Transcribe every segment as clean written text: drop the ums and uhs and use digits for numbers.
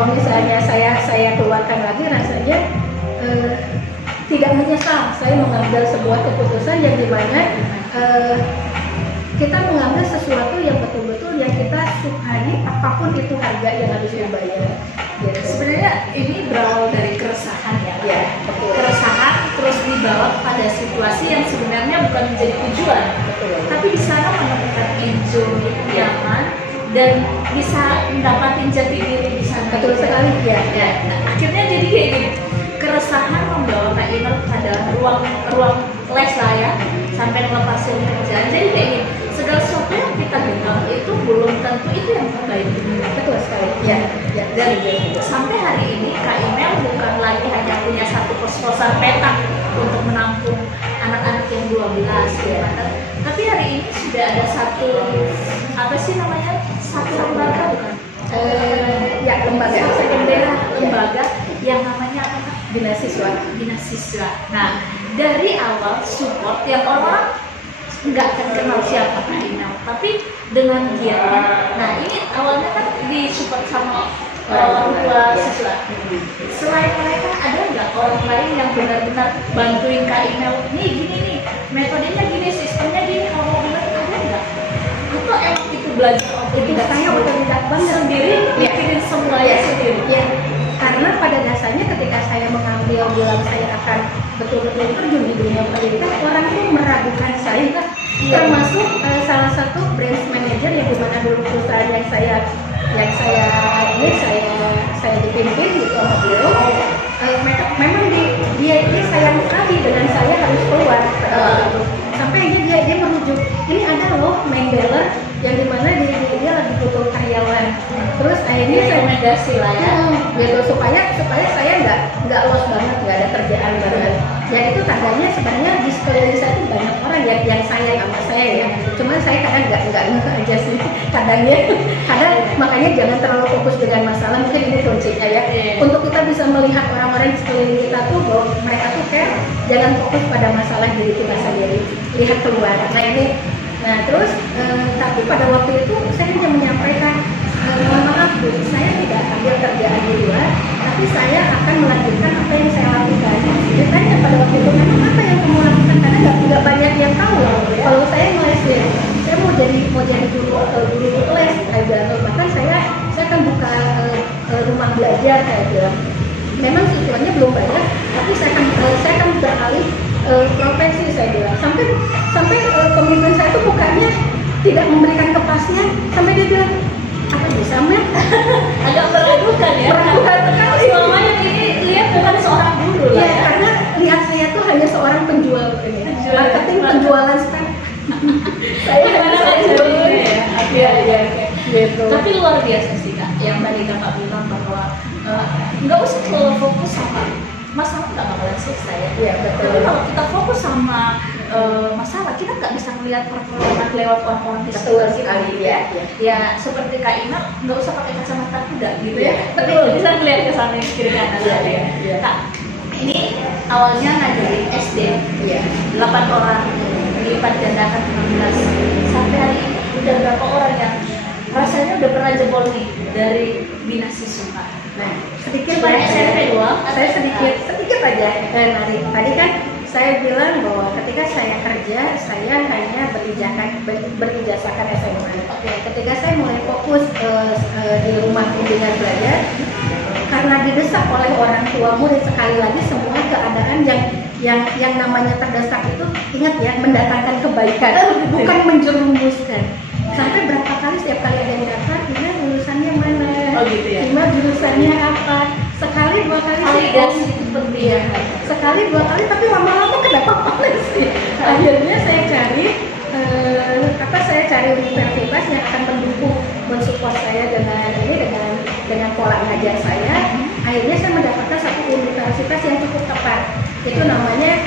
kalau misalnya saya keluarkan lagi rasanya tidak menyesal saya mengambil sebuah keputusan yang dimana kita mengambil sesuatu yang betul-betul yang kita sukai, apapun itu harga yang harus dibayar. Gitu. Sebenarnya ini berawal dari keresahan ya. Ya, betul. Keresahan terus dibawa pada situasi yang sebenarnya bukan menjadi tujuan. Betul. Tapi di sana menemukan enjoy, nyaman, dan bisa mendapatkan jati diri di sana. Betul sekali ya. Nah, akhirnya jadi kayak gini. Keresahan membawa Kak Ina pada ruang les lah ya, sampai ngelepasin kerjaan. Jadi kayak gini, segala sesuatu yang kita genggam itu belum tentu itu yang terbaik. Betul sekali. Ya. Dan sampai hari ini Kak Ina bukan lagi hanya punya satu kos-kosan petak untuk menampung anak-anak yang 12 ya. Tapi hari ini sudah ada satu satu lembaga bukan? Ya, lembaga lembaga yang namanya apa? Binasiswa. Nah, dari awal support yang orang nggak akan kenal siapa Kak Ina, tapi dengan giatnya. Nah, ini awalnya kan disupport sama orang tua siswa. Selain mereka, ada nggak orang lain yang benar-benar bantuin Kak Ina? Nih gini nih, metodenya gini, sistemnya gini. Kalau mau benar ada nggak? Atau emang itu belajar Itu saya otodidak banget sendiri, mikirin semuanya sendiri. Ya, karena pada dasarnya ketika saya mengambil bilang saya akan betul-betul terjun di dunia pendidikan, orang itu meragukan saya, termasuk salah satu branch manager yang dimana dulu perusahaan yang saya dipimpin gitu sama beliau. Memang dia sayang sekali dengan saya harus keluar sampai dia merujuk ini ada loh Mendeler yang dimana dia lagi butuh karyawan. Terus akhirnya saya rekomendasi lah ya, gitu supaya saya nggak los banget, nggak ada kerjaan banget. Ya itu tandanya sebenarnya di sekeliling saya itu banyak orang yang sayang sama saya ya. Cuman saya kadang nggak ngeh aja sih kadangnya. Kadang makanya jangan terlalu fokus dengan masalah, mungkin ini kuncinya ya. Untuk kita bisa melihat orang-orang di sekeliling kita tuh bahwa mereka tuh kayak jangan fokus pada masalah diri kita sendiri, lihat keluar. Nah terus tapi pada waktu itu saya hanya menyampaikan mohon maaf Bu, saya tidak ambil kerjaan di luar, tapi saya akan melanjutkan apa yang saya lakukan. Ditanya pada waktu itu, memang apa yang kamu lakukan? Karena nggak banyak yang tahu. Kalau saya ngelesin, saya mau jadi guru les, saya bilang, bahkan saya akan buka rumah belajar, saya bilang. Memang tujuannya belum banyak, tapi saya akan beralih profesi, saya bilang. Sampai pemimpin saya itu mukanya tidak memberikan kepastian, sampai dia bilang, apa bisa Mel? agak meragukan ya. Meragukan sekali. Semuanya ini lihat bukan seorang guru lah ya. Karena lihat saya tuh hanya seorang penjual ini. Marketing penjualan stand. Saya hanya seorang penjual ya. Gitu. Tapi luar biasa sih Kak, yang tadi Kakak bilang bahwa nggak usah terlalu fokus sama masalah, nggak bakalan selesai ya. Iya betul. Tapi kalau kita fokus sama masalah, kita nggak bisa melihat perkembangan lewat orang-orang di sekitar kita. Ya seperti Kak Ina, nggak usah pakai kacamata kuda gitu ya. Tapi bisa melihat ke sana kiri kanan tadi ya. Kak, ini awalnya ngajarin SD, 8 orang, lipat gandakan 16. Sampai hari ini udah berapa orang yang rasanya udah pernah jebol nih dari Binasiswa? Nah, sedikit banyak SMP doang. Saya sedikit aja. Tadi kan saya bilang bahwa ketika saya kerja, saya hanya berijazahkan SMA. Ketika saya mulai fokus di rumah bimbingan belajar, karena didesak oleh orang tua murid, sekali lagi semua keadaan yang namanya terdesak itu, ingat ya, mendatangkan kebaikan, bukan menjerumuskan. Sampai berapa kali setiap kali ada yang datang, Ina lulusannya mana? Oh gitu ya. Ina jurusannya apa? Sekali dua kali validasi itu penting ya. Sekali dua kali, tapi lama-lama kenapa males sih? Akhirnya saya cari universitas yang akan mendukung, mensupport saya dengan pola ngajar saya. Akhirnya saya mendapatkan satu universitas yang cukup tepat. Itu namanya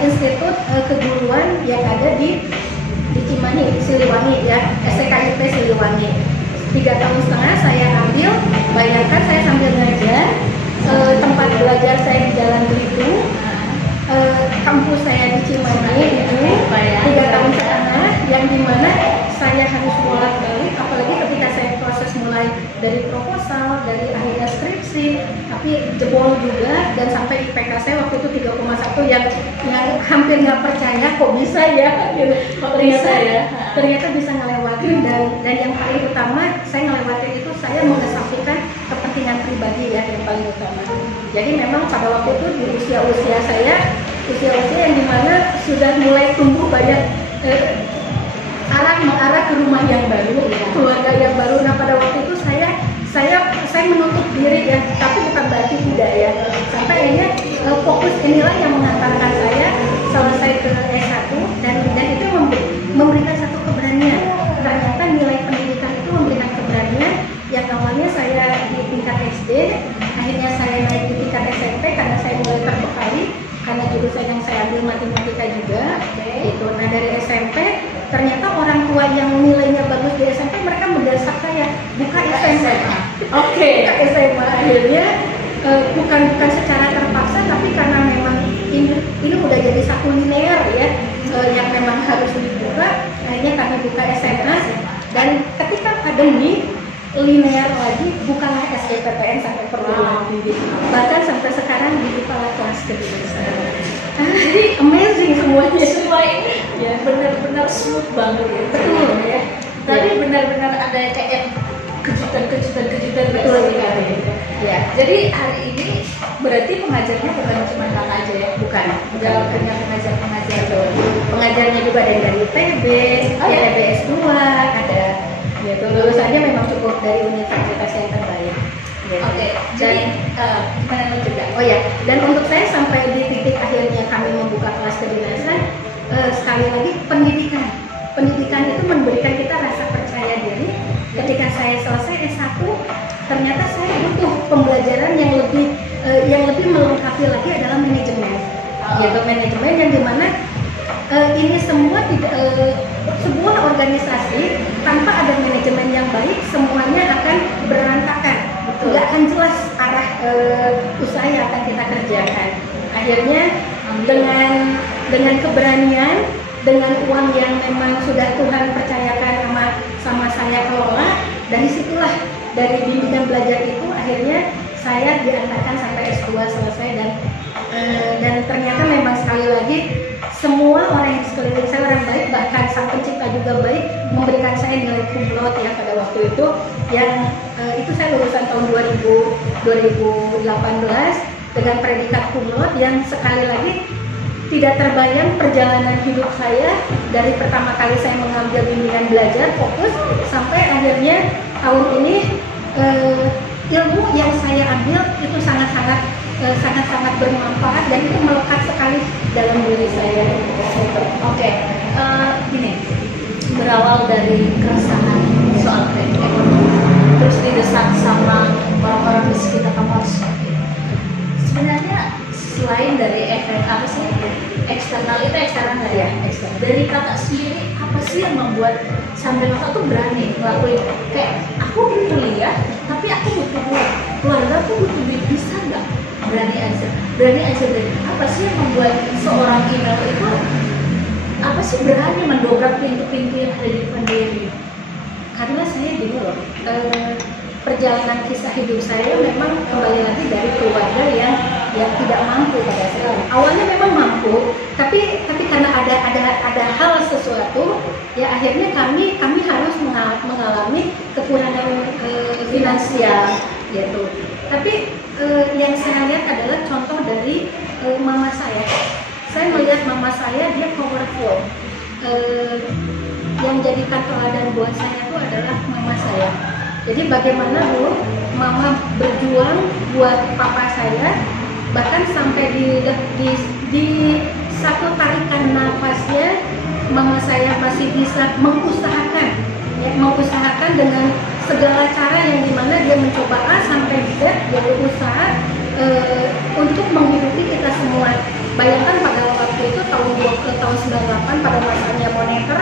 Institut Keguruan yang ada di Cimahi, Siliwangi ya, STKIP Siliwangi. 3,5 tahun saya ambil, bayangkan saya sambil ngajar, tempat belajar saya di Jalan Belitung, kampus saya di Cimahi itu 3,5 tahun, yang dimana saya harus bolak-balik, apalagi ketika saya proses mulai dari proposal, dari akhirnya skripsi, tapi jebol juga, dan sampai IPK saya waktu itu 3,1 yang hampir nggak percaya kok bisa ya gitu. Ternyata bisa ngelewatin, dan yang paling utama saya ngelewatin itu saya mengesampingkan kepentingan pribadi ya yang paling utama. Jadi memang pada waktu itu di usia saya yang dimana sudah mulai tumbuh banyak mengarah ke rumah yang baru, keluarga yang baru. Nah pada waktu itu saya menutup diri ya, tapi bukan berarti tidak ya. Sampai akhirnya fokus inilah yang mengantarkan saya selesai ke S1, dan itu memberikan satu keberanian. Ternyata nilai pendidikan itu memberikan keberanian. Yang awalnya saya di tingkat SD, akhirnya saya naik di tingkat SMP karena saya mulai terbekali karena jurusan yang saya ambil matematika juga. Gitu. Nah dari SMP ternyata orang tua yang nilainya bagus di SMP, mereka mendesak saya buka SMA. Buka SMA. Akhirnya bukan secara terpaksa, tapi karena memang ini udah jadi satu linear ya, yang memang harus dibuka. Akhirnya kami buka SMA, dan ketika pandemi linear lagi, bukanlah SBMPTN sampai perguruan tinggi. Bahkan sampai sekarang dibuka kelas kedinasan. Jadi amazing semuanya. Semua ini ya benar-benar smooth banget ya. Betul ya. Tapi benar-benar ada kayak kejutan. Betul sekali. Ya. Jadi hari ini berarti pengajarnya bukan cuma kakak aja ya? Bukan. Udah punya pengajar-pengajar. Pengajarnya juga ada yang dari IPB, IPB S2 ada. Gitu. Lulusannya memang cukup dari universitas yang terbaik. Gitu. Jadi gimana lo juga? Oh ya, dan untuk saya sampai di titik akhirnya kami membuka kelas kedinasan, sekali lagi pendidikan itu memberikan kita rasa percaya diri. Ketika saya selesai S1, ternyata saya butuh pembelajaran yang lebih melengkapi lagi adalah manajemen. Gitu, manajemen yang dimana ini semua sebuah organisasi tanpa ada manajemen yang baik, semuanya akan berantakan. Nggak akan jelas arah usaha yang akan kita kerjakan. Akhirnya dengan keberanian, dengan uang yang memang sudah Tuhan percayakan sama saya kelola, dari situlah, dari bimbingan belajar itu akhirnya saya diantarkan sampai S2 selesai, dan ternyata memang sekali lagi semua orang yang di sekeliling saya orang baik, bahkan Sang Pencipta juga baik, memberikan saya nilai cum laude ya pada waktu itu, yang itu saya lulusan tahun 2018 dengan predikat cum laude, yang sekali lagi tidak terbayang perjalanan hidup saya dari pertama kali saya mengambil bimbingan belajar fokus sampai akhirnya tahun ini ilmu yang saya ambil itu sangat-sangat bermanfaat, dan itu melekat sekali dalam diri saya. Gini, berawal dari keresahan soal kredit ekonomi, terus didesak sama orang-orang di sekitar kampus. Sebenarnya selain dari efek apa sih eksternal itu eksternal ya, dari kakak sendiri apa sih yang membuat sampai kakak tuh berani ngelakuin kayak aku kuliah tapi aku butuh uang, keluarga aku butuh duit, bisa nggak? Berani aja apa sih yang membuat seorang email itu apa sih berani mendobrak pintu-pintu yang ada di depan dia? Karena saya gini loh, perjalanan kisah hidup saya memang kembali lagi dari keluarga yang tidak mampu pada saat awalnya memang mampu, tapi karena ada hal sesuatu ya akhirnya kami harus mengalami kekurangan finansial gitu. Tapi yang saya lihat adalah contoh dari mama saya. Saya melihat mama saya, dia powerful. Yang jadikan teladan buat saya itu adalah mama saya. Jadi bagaimana dulu mama berjuang buat papa saya, bahkan sampai di satu tarikan nafasnya mama saya masih bisa mengusahakan dengan segala cara yang dimana dia mencoba A sampai Z, dia berusaha untuk menghidupi kita semua. Bayangkan pada waktu itu tahun 98 pada masanya moneter,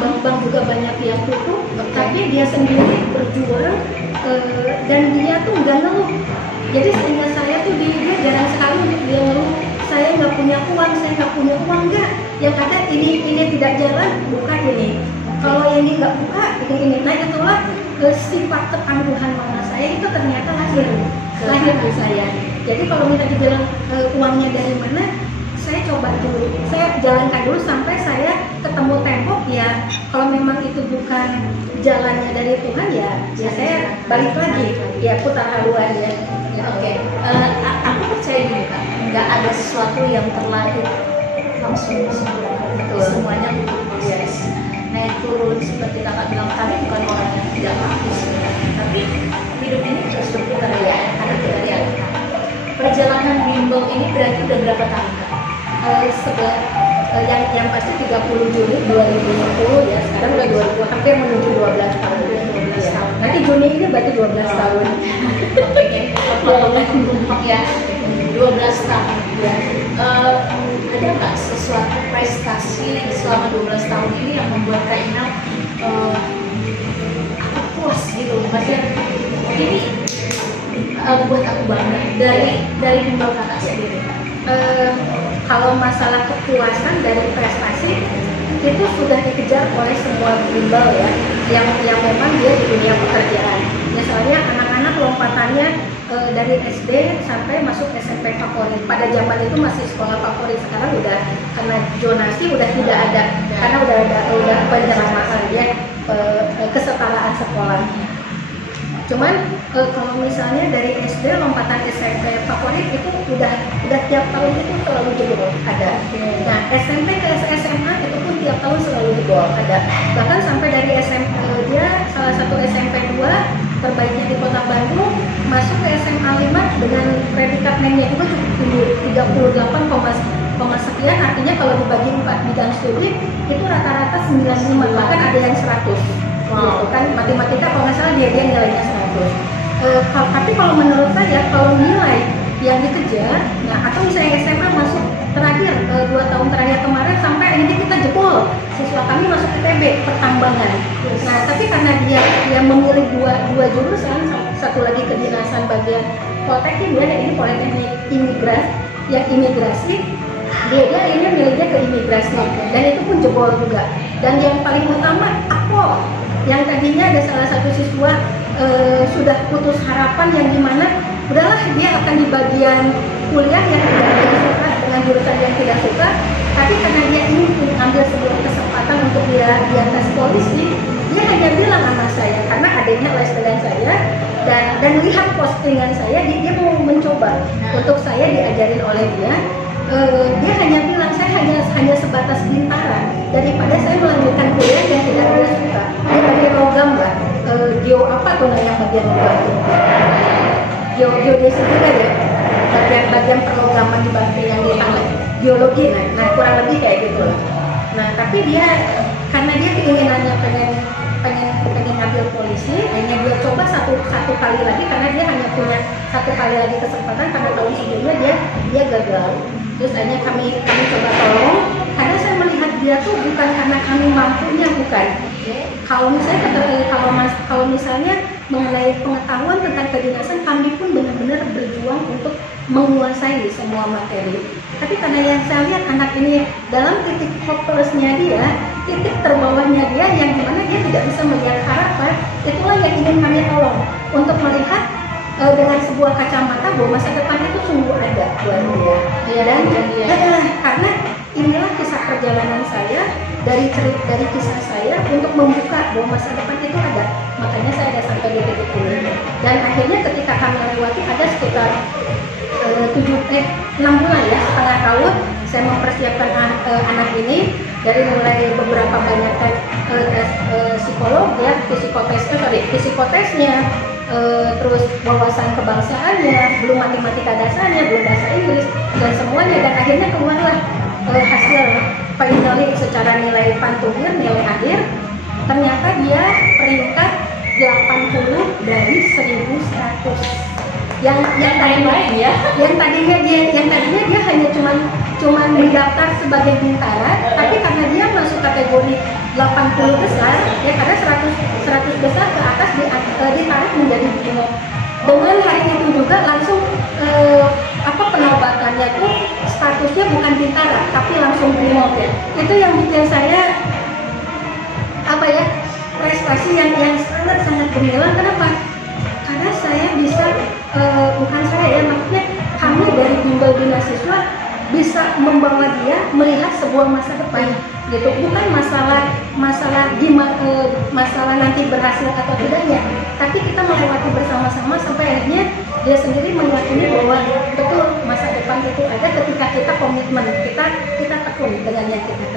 bank-bank juga banyak yang tutup, tapi dia sendiri berjuang dan dia tuh nggak ngeluh. Jadi sehingga saya tuh dia jarang sekali dia ngeluh, saya nggak punya uang, enggak. Yang ada ini tidak jalan, buka ini. Kalau ini nggak buka, ini. Nah itulah sifat ketangguhan mama saya itu ternyata lahir Bu saya. Jadi kalau minta dibilang uangnya dari mana, saya coba dulu, saya jalankan dulu sampai saya ketemu tembok ya. Kalau memang itu bukan jalannya dari Tuhan ya saya balik lagi, ya putar haluan ya. Oke. Aku percaya gini Kak, nggak ada sesuatu yang terlahir langsung semuanya butuh proses. Naik turun seperti Kakak bilang tadi, bukan orang yang tidak mampu sebenarnya, tapi hidup ini terus berputar ya, ada realita. Perjalanan bimbel ini berarti udah berapa tahun Kak? Yang pasti 30 Juni 2010 ya, sekarang udah 2000, hampir menuju 12 tahun. 12 tahun. Nanti Juni ini berarti 12 tahun. Oke, ya, 12 tahun. Ya. Ada nggak sesuatu prestasi selama 12 tahun ini yang membuat Kak Inal aku puas gitu, maksudnya ini buat aku bangga dari bimbel Kakak sendiri? Kalau masalah kepuasan dari prestasi itu sudah dikejar oleh semua bimbel ya, yang memang dia di dunia pekerjaan. Misalnya anak-anak lompatannya dari SD sampai masuk SMP favorit. Pada zaman itu masih sekolah favorit, sekarang udah karena zonasi udah tidak ada, karena udah penjelasan ya, kesetaraan sekolah. Cuman kalau misalnya dari SD lompatan SMP favorit itu udah tiap tahun itu selalu jebol ada. Nah SMP ke SMA itu pun tiap tahun selalu jebol ada. Bahkan sampai dari SMP dia salah satu SMP 2 terbaiknya di Kota Bandung masuk ke SMA 5 dengan predikat NEM-nya itu cukup tinggi 38, sekian, artinya kalau dibagi 4 bidang studi itu rata-rata 95, bahkan ada yang 100. Gitu kan, matematika kalau nggak salah dia nilainya 100. Tapi kalau menurut saya kalau nilai yang dikejar, nah atau misalnya SMA masuk terakhir 2 tahun terakhir kemarin sampai akhirnya kita jebol, siswa kami masuk ITB pertambangan. Nah tapi karena dia memilih dua jurusan, satu lagi kedinasan bagian Poltek, dia ini Politeknik imigrasi, dia akhirnya milihnya ke imigrasi dan itu pun jebol juga. Dan yang paling utama Akpol, yang tadinya ada salah satu siswa sudah putus harapan yang dimana udahlah dia akan di bagian kuliah yang tidak suka dengan jurusan yang tidak suka, tapi karena dia ingin mengambil sebuah kesempatan untuk dia tes polisi, dia hanya bilang sama saya karena adanya les dengan saya dan melihat postingan saya, dia mau mencoba untuk saya diajarin oleh dia. Dia hanya bilang saya hanya sebatas bintara daripada saya melanjutkan kuliah yang tidak dia suka. Dia bagian logam Mbak, geo apa tuh yang bagian logam? Geodesi juga ya, bagian perlogaman di bagian yang di tanah, geologi, nah kurang lebih kayak gitu lah. Nah tapi dia karena dia keinginannya pengen ngambil polisi, hanya dia coba satu kali lagi karena dia hanya punya satu kali lagi kesempatan karena tahun sebelumnya dia gagal. Terus hanya kami coba tolong, karena saya melihat dia tuh bukan karena kami mampunya, bukan. Kalau misalnya mengenai pengetahuan tentang kedinasan, kami pun benar-benar berjuang untuk menguasai semua materi. Tapi karena yang saya lihat anak ini dalam titik hopelessnya dia, titik terbawahnya dia yang dimana dia tidak bisa melihat harapan, itulah yang ingin kami tolong untuk melihat dengan sebuah kacamata bahwa masa depan itu sungguh ada buat dia. Dan karena inilah kisah perjalanan saya dari kisah saya untuk membuka bahwa masa depan itu ada. Makanya saya ada sampai di titik ini. Dan akhirnya ketika kami lewati ada sekitar 6 bulan ya, setengah tahun saya mempersiapkan anak ini dari mulai beberapa banyak tes psikolog ya, psikotesnya, terus wawasan kebangsaannya, belum matematika dasarnya, belum bahasa Inggris dan semuanya, dan akhirnya keluarlah hasil finally secara nilai pantunir, nilai akhir ternyata dia peringkat 80 dari 1100. Yang tadinya dia hanya cuman mendaftar sebagai bintara, tapi karena dia masuk kategori 80 besar ya, karena 100 besar ke atas ditarik menjadi bingung. Dengan hari itu juga langsung penobatannya tuh statusnya bukan bintara tapi langsung bingung ya. Itu yang bikin saya prestasi yang sangat gemilang. Kenapa? Karena saya bisa bukan saya bisa membawa dia melihat sebuah masa depan gitu, bukan masalah nanti berhasil atau tidaknya, tapi kita melewati bersama-sama sampai akhirnya dia sendiri meyakini bahwa betul masa depan itu ada ketika kita komitmen, kita tekun dengan yang kita